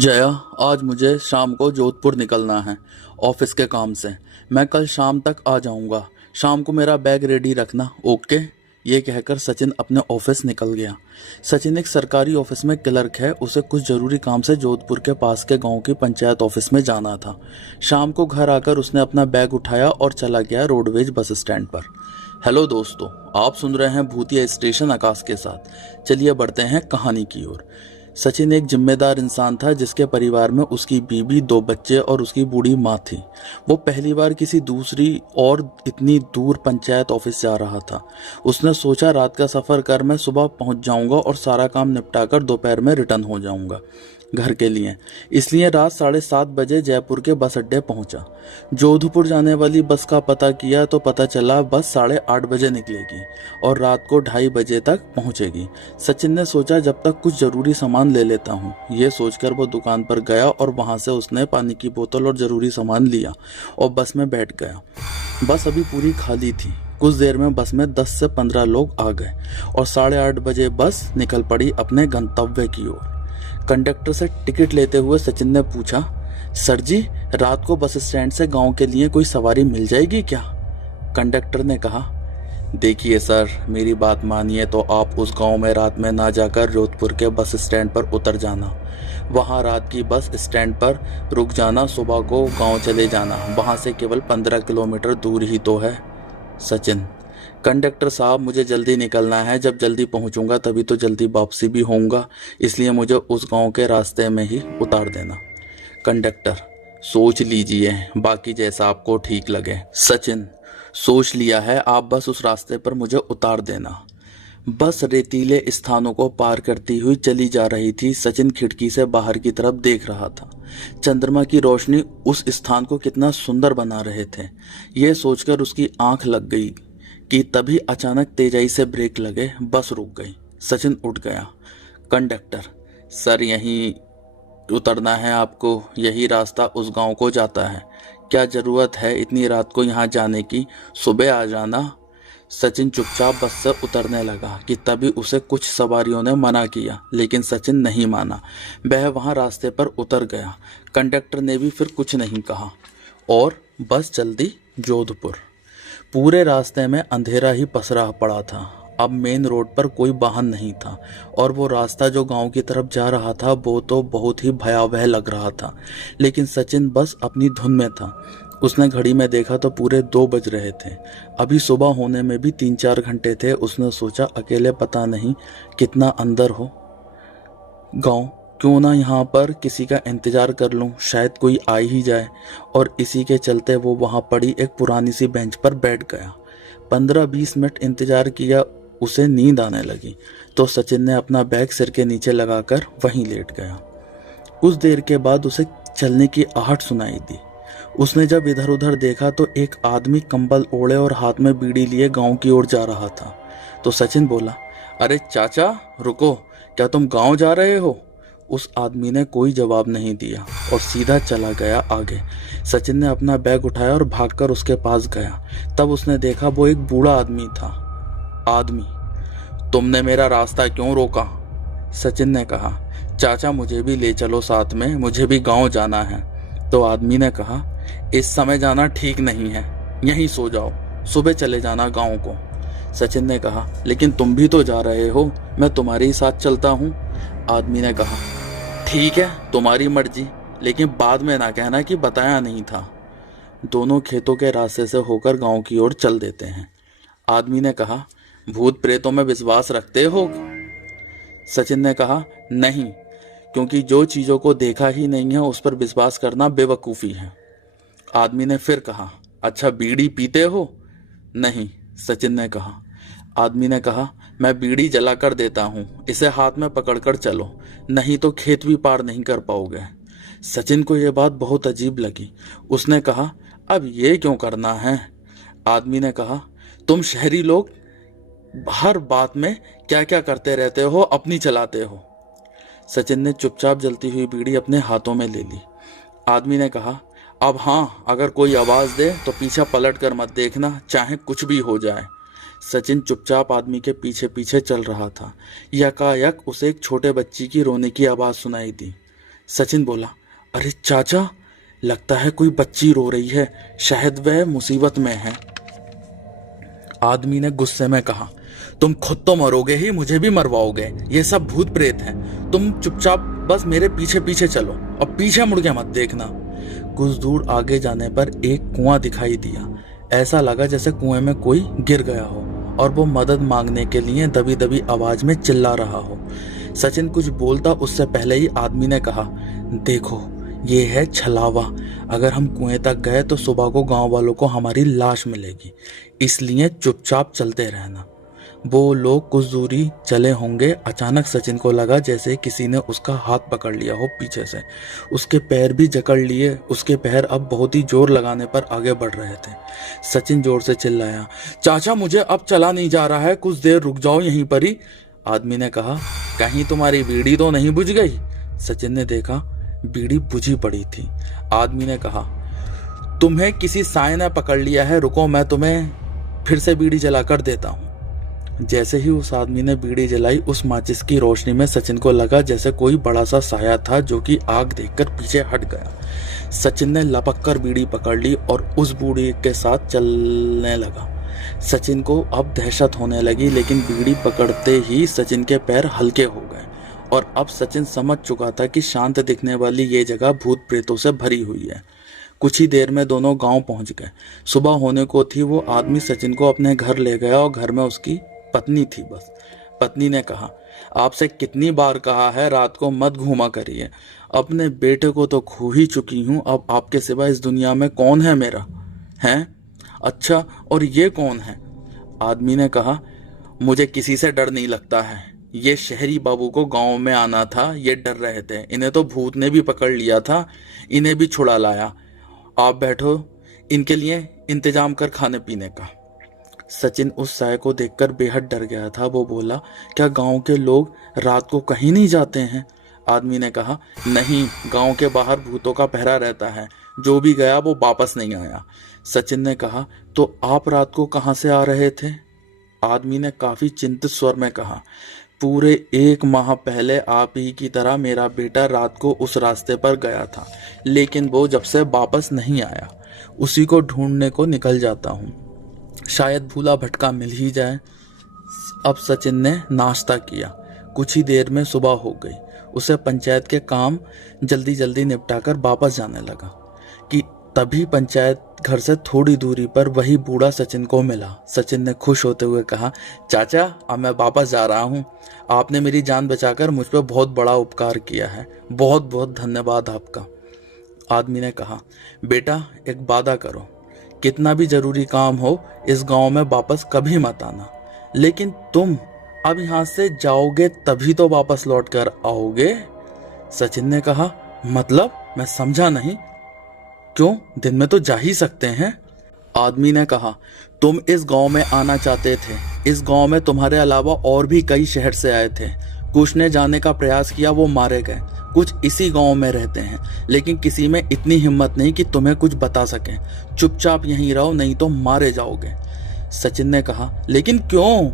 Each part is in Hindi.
जया, आज मुझे शाम को जोधपुर निकलना है ऑफिस के काम से। मैं कल शाम तक आ जाऊंगा। शाम को मेरा बैग रेडी रखना, ओके? ये कहकर सचिन अपने ऑफिस निकल गया। सचिन एक सरकारी ऑफिस में क्लर्क है। उसे कुछ ज़रूरी काम से जोधपुर के पास के गांव की पंचायत ऑफिस में जाना था। शाम को घर आकर उसने अपना बैग उठाया और चला गया रोडवेज बस स्टैंड पर। हेलो दोस्तों, आप सुन रहे हैं भूतिया स्टेशन आकाश के साथ। चलिए बढ़ते हैं कहानी की ओर। सचिन एक जिम्मेदार इंसान था जिसके परिवार में उसकी बीवी, 2 बच्चे और उसकी बूढ़ी माँ थी। वो पहली बार किसी दूसरी और इतनी दूर पंचायत ऑफिस जा रहा था। उसने सोचा रात का सफ़र कर मैं सुबह पहुंच जाऊंगा और सारा काम निपटाकर दोपहर में रिटर्न हो जाऊंगा घर के लिए। इसलिए रात 7:30 बजे जयपुर के बस अड्डे पहुंचा। जोधपुर जाने वाली बस का पता किया तो पता चला बस 8:30 बजे निकलेगी और रात को 2:30 बजे तक पहुंचेगी। सचिन ने सोचा जब तक कुछ ज़रूरी सामान ले लेता हूं। ये सोचकर वो दुकान पर गया और वहां से उसने पानी की बोतल और ज़रूरी सामान लिया और बस में बैठ गया। बस अभी पूरी खाली थी। कुछ देर में बस में 10 से 15 लोग आ गए और 8:30 बजे बस निकल पड़ी अपने गंतव्य की ओर। कंडक्टर से टिकट लेते हुए सचिन ने पूछा, सर जी, रात को बस स्टैंड से गांव के लिए कोई सवारी मिल जाएगी क्या? कंडक्टर ने कहा, देखिए सर, मेरी बात मानिए तो आप उस गांव में रात में ना जाकर जोधपुर के बस स्टैंड पर उतर जाना। वहां रात की बस स्टैंड पर रुक जाना, सुबह को गांव चले जाना। वहां से केवल 15 किलोमीटर दूर ही तो है। सचिन, कंडक्टर साहब, मुझे जल्दी निकलना है। जब जल्दी पहुंचूंगा तभी तो जल्दी वापसी भी होऊंगा, इसलिए मुझे उस गांव के रास्ते में ही उतार देना। कंडक्टर, सोच लीजिए, बाकी जैसा आपको ठीक लगे। सचिन, सोच लिया है, आप बस उस रास्ते पर मुझे उतार देना। बस रेतीले स्थानों को पार करती हुई चली जा रही थी। सचिन खिड़की से बाहर की तरफ देख रहा था। चंद्रमा की रोशनी उस स्थान को कितना सुंदर बना रहे थे। यह सोचकर उसकी आंख लग गई कि तभी अचानक तेजाई से ब्रेक लगे, बस रुक गई। सचिन उठ गया। कंडक्टर, सर यहीं उतरना है आपको, यही रास्ता उस गांव को जाता है। क्या जरूरत है इतनी रात को यहाँ जाने की, सुबह आ जाना। सचिन चुपचाप बस से उतरने लगा कि तभी उसे कुछ सवारियों ने मना किया, लेकिन सचिन नहीं माना। वह वहां रास्ते पर उतर गया। कंडक्टर ने भी फिर कुछ नहीं कहा और बस चल दी जोधपुर। पूरे रास्ते में अंधेरा ही पसरा पड़ा था। अब मेन रोड पर कोई वाहन नहीं था और वो रास्ता जो गांव की तरफ जा रहा था वो तो बहुत ही भयावह लग रहा था। लेकिन सचिन बस अपनी धुन में था। उसने घड़ी में देखा तो पूरे 2 बज रहे थे। अभी सुबह होने में भी 3-4 घंटे थे। उसने सोचा अकेले पता नहीं कितना अंदर हो गांव, क्यों ना यहाँ पर किसी का इंतजार कर लूँ, शायद कोई आ ही जाए। और इसी के चलते वो वहाँ पड़ी एक पुरानी सी बेंच पर बैठ गया। 15-20 मिनट इंतजार किया, उसे नींद आने लगी तो सचिन ने अपना बैग सिर के नीचे लगाकर वहीं लेट गया। कुछ देर के बाद उसे चलने की आहट सुनाई दी। उसने जब इधर उधर देखा तो एक आदमी कंबल ओढ़े और हाथ में बीड़ी लिए गांव की ओर जा रहा था। तो सचिन बोला, अरे चाचा रुको, क्या तुम गांव जा रहे हो? उस आदमी ने कोई जवाब नहीं दिया और सीधा चला गया आगे। सचिन ने अपना बैग उठाया और भागकर उसके पास गया। तब उसने देखा वो एक बूढ़ा आदमी था। आदमी, तुमने मेरा रास्ता क्यों रोका? सचिन ने कहा, चाचा मुझे भी ले चलो साथ में, मुझे भी गांव जाना है। तो आदमी ने कहा, इस समय जाना ठीक नहीं है, यहीं सो जाओ, सुबह चले जाना गांव को। सचिन ने कहा, लेकिन तुम भी तो जा रहे हो, मैं तुम्हारे ही साथ चलता हूँ। आदमी ने कहा, ठीक है तुम्हारी मर्जी, लेकिन बाद में ना कहना कि बताया नहीं था। दोनों खेतों के रास्ते से होकर गांव की ओर चल देते हैं। आदमी ने कहा, भूत प्रेतों में विश्वास रखते हो? सचिन ने कहा, नहीं, क्योंकि जो चीज़ों को देखा ही नहीं है उस पर विश्वास करना बेवकूफ़ी है। आदमी ने फिर कहा, अच्छा बीड़ी पीते हो? नहीं, सचिन ने कहा। आदमी ने कहा, मैं बीड़ी जला कर देता हूँ, इसे हाथ में पकड़कर चलो, नहीं तो खेत भी पार नहीं कर पाओगे। सचिन को यह बात बहुत अजीब लगी। उसने कहा, अब ये क्यों करना है? आदमी ने कहा, तुम शहरी लोग हर बात में क्या क्या करते रहते हो, अपनी चलाते हो। सचिन ने चुपचाप जलती हुई बीड़ी अपने हाथों में ले ली। आदमी ने कहा, अब हाँ, अगर कोई आवाज़ दे तो पीछे पलट कर मत देखना, चाहे कुछ भी हो जाए। सचिन चुपचाप आदमी के पीछे पीछे चल रहा था। यकायक उसे एक छोटे बच्ची की रोने की आवाज़ सुनाई दी। सचिन बोला, अरे चाचा, लगता है कोई बच्ची रो रही है, शायद वह मुसीबत में है। आदमी ने गुस्से में कहा, तुम खुद तो मरोगे ही, मुझे भी मरवाओगे, ये सब भूत प्रेत हैं। तुम चुपचाप बस मेरे पीछे पीछे चलो और पीछे मुड़ के मत देखना। कुछ दूर आगे जाने पर एक कुआं दिखाई दिया। ऐसा लगा जैसे कुएं में कोई गिर गया हो और वो मदद मांगने के लिए दबी दबी आवाज में चिल्ला रहा हो। सचिन कुछ बोलता उससे पहले ही आदमी ने कहा, देखो ये है छलावा, अगर हम कुएं तक गए तो सुबह को गांव वालों को हमारी लाश मिलेगी, इसलिए चुपचाप चलते रहना। वो लोग कुछ दूरी चले होंगे, अचानक सचिन को लगा जैसे किसी ने उसका हाथ पकड़ लिया हो पीछे से। उसके पैर भी जकड़ लिए। उसके पैर अब बहुत ही जोर लगाने पर आगे बढ़ रहे थे। सचिन जोर से चिल्लाया, चाचा मुझे अब चला नहीं जा रहा है, कुछ देर रुक जाओ यहीं पर ही। आदमी ने कहा, कहीं तुम्हारी बीड़ी तो नहीं बुझ गई? सचिन ने देखा बीड़ी बुझी पड़ी थी। आदमी ने कहा, तुम्हें किसी साए ने पकड़ लिया है, रुको मैं तुम्हें फिर से बीड़ी जलाकर देता हूँ। जैसे ही उस आदमी ने बीड़ी जलाई, उस माचिस की रोशनी में सचिन को लगा जैसे कोई बड़ा सा साया था जो कि आग देखकर पीछे हट गया। सचिन ने लपक कर बीड़ी पकड़ ली और उस बूढ़ी के साथ चलने लगा। सचिन को अब दहशत होने लगी, लेकिन बीड़ी पकड़ते ही सचिन के पैर हल्के हो गए और अब सचिन समझ चुका था कि शांत दिखने वाली ये जगह भूत प्रेतों से भरी हुई है। कुछ ही देर में दोनों गांव पहुंच गए। सुबह होने को थी। वो आदमी सचिन को अपने घर ले गया और घर में उसकी पत्नी थी। बस पत्नी ने कहा, आपसे कितनी बार कहा है रात को मत घूमा करिए, अपने बेटे को तो खो ही चुकी हूँ, अब आपके सिवा इस दुनिया में कौन है मेरा? हैं? अच्छा, और ये कौन है? आदमी ने कहा, मुझे किसी से डर नहीं लगता है, ये शहरी बाबू को गांव में आना था, ये डर रहे थे, इन्हें तो भूत ने भी पकड़ लिया था, इन्हें भी छुड़ा लाया। आप बैठो, इनके लिए इंतजाम कर खाने पीने का। सचिन उस साय को देखकर बेहद डर गया था। वो बोला, क्या गांव के लोग रात को कहीं नहीं जाते हैं? आदमी ने कहा, नहीं, गांव के बाहर भूतों का पहरा रहता है, जो भी गया वो वापस नहीं आया। सचिन ने कहा, तो आप रात को कहां से आ रहे थे? आदमी ने काफी चिंतित स्वर में कहा, पूरे 1 माह पहले आप ही की तरह मेरा बेटा रात को उस रास्ते पर गया था, लेकिन वो जब से वापस नहीं आया, उसी को ढूंढने को निकल जाता हूँ, शायद भूला भटका मिल ही जाए। अब सचिन ने नाश्ता किया। कुछ ही देर में सुबह हो गई। उसे पंचायत के काम जल्दी जल्दी निपटाकर वापस जाने लगा कि तभी पंचायत घर से थोड़ी दूरी पर वही बूढ़ा सचिन को मिला। सचिन ने खुश होते हुए कहा, चाचा अब मैं वापस जा रहा हूँ, आपने मेरी जान बचाकर मुझ पर बहुत बड़ा उपकार किया है, बहुत बहुत धन्यवाद आपका। आदमी ने कहा, बेटा एक वादा करो, कितना भी जरूरी काम हो इस गांव में वापस कभी मत आना, लेकिन तुम अब यहाँ से जाओगे तभी तो वापस लौट कर आओगे। सचिन ने कहा, मतलब? मैं समझा नहीं। क्यों, दिन में तो जा ही सकते हैं। आदमी ने कहा, तुम इस गांव में आना चाहते थे, इस गांव में तुम्हारे अलावा और भी कई शहर से आए थे, कुछ ने जाने का प्रयास किया, वो मारे गए, कुछ इसी गांव में रहते हैं, लेकिन किसी में इतनी हिम्मत नहीं कि तुम्हें कुछ बता सकें। चुपचाप यहीं रहो, नहीं तो मारे जाओगे। सचिन ने कहा, लेकिन क्यों?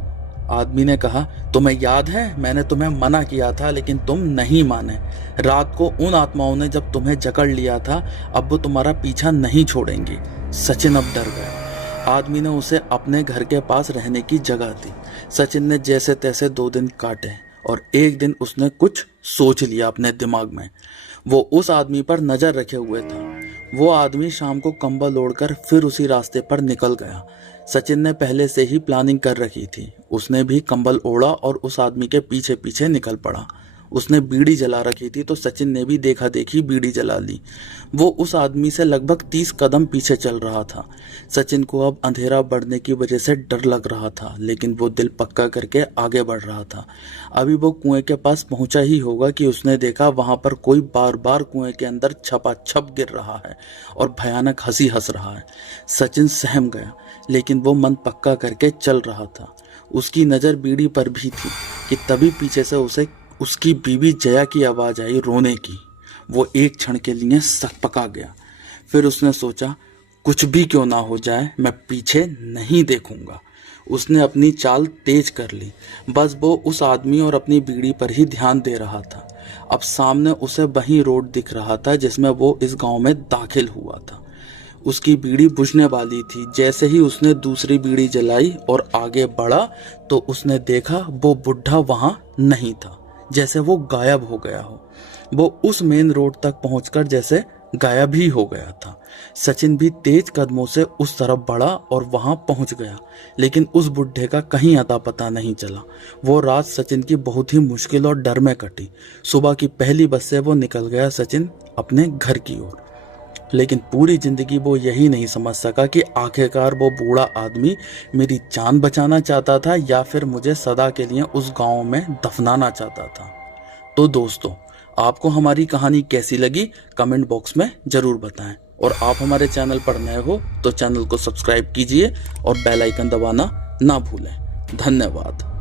आदमी ने कहा, तुम्हें याद है मैंने तुम्हें मना किया था, लेकिन तुम नहीं माने। रात को उन आत्माओं ने जब तुम्हें जकड़ लिया था, अब वो तुम्हारा पीछा नहीं छोड़ेंगी। सचिन अब डर गया। आदमी ने उसे अपने घर के पास रहने की जगह दी। सचिन ने जैसे तैसे 2 दिन काटे और एक दिन उसने कुछ सोच लिया अपने दिमाग में। वो उस आदमी पर नजर रखे हुए था। वो आदमी शाम को कंबल ओढ़कर फिर उसी रास्ते पर निकल गया। सचिन ने पहले से ही प्लानिंग कर रखी थी। उसने भी कंबल ओढ़ा और उस आदमी के पीछे पीछे निकल पड़ा। उसने बीड़ी जला रखी थी तो सचिन ने भी देखा देखी बीड़ी जला ली। वो उस आदमी से लगभग 30 कदम पीछे चल रहा था। सचिन को अब अंधेरा बढ़ने की वजह से डर लग रहा था, लेकिन वो दिल पक्का करके आगे बढ़ रहा था। अभी वो कुएं के पास पहुंचा ही होगा कि उसने देखा वहां पर कोई बार बार कुएं के अंदर छपाछप गिर रहा है और भयानक हंसी हंस रहा है। सचिन सहम गया, लेकिन वो मन पक्का करके चल रहा था। उसकी नज़र बीड़ी पर भी थी कि तभी पीछे से उसे उसकी बीवी जया की आवाज़ आई रोने की। वो एक क्षण के लिए सकपका गया। फिर उसने सोचा, कुछ भी क्यों ना हो जाए, मैं पीछे नहीं देखूंगा। उसने अपनी चाल तेज कर ली। बस वो उस आदमी और अपनी बीड़ी पर ही ध्यान दे रहा था। अब सामने उसे वही रोड दिख रहा था जिसमें वो इस गांव में दाखिल हुआ था। उसकी बीड़ी बुझने वाली थी। जैसे ही उसने दूसरी बीड़ी जलाई और आगे बढ़ा तो उसने देखा वो बुढ़ा वहां नहीं था, जैसे वो गायब हो गया हो। वो उस मेन रोड तक पहुंचकर जैसे गायब ही हो गया था। सचिन भी तेज कदमों से उस तरफ बढ़ा और वहां पहुंच गया, लेकिन उस बुढ़े का कहीं अता पता नहीं चला। वो रात सचिन की बहुत ही मुश्किल और डर में कटी। सुबह की पहली बस से वो निकल गया सचिन अपने घर की ओर। लेकिन पूरी जिंदगी वो यही नहीं समझ सका कि आखिरकार वो बूढ़ा आदमी मेरी जान बचाना चाहता था या फिर मुझे सदा के लिए उस गांव में दफनाना चाहता था। तो दोस्तों, आपको हमारी कहानी कैसी लगी कमेंट बॉक्स में जरूर बताएं। और आप हमारे चैनल पर नए हो तो चैनल को सब्सक्राइब कीजिए और बेल आइकन दबाना ना भूलें। धन्यवाद।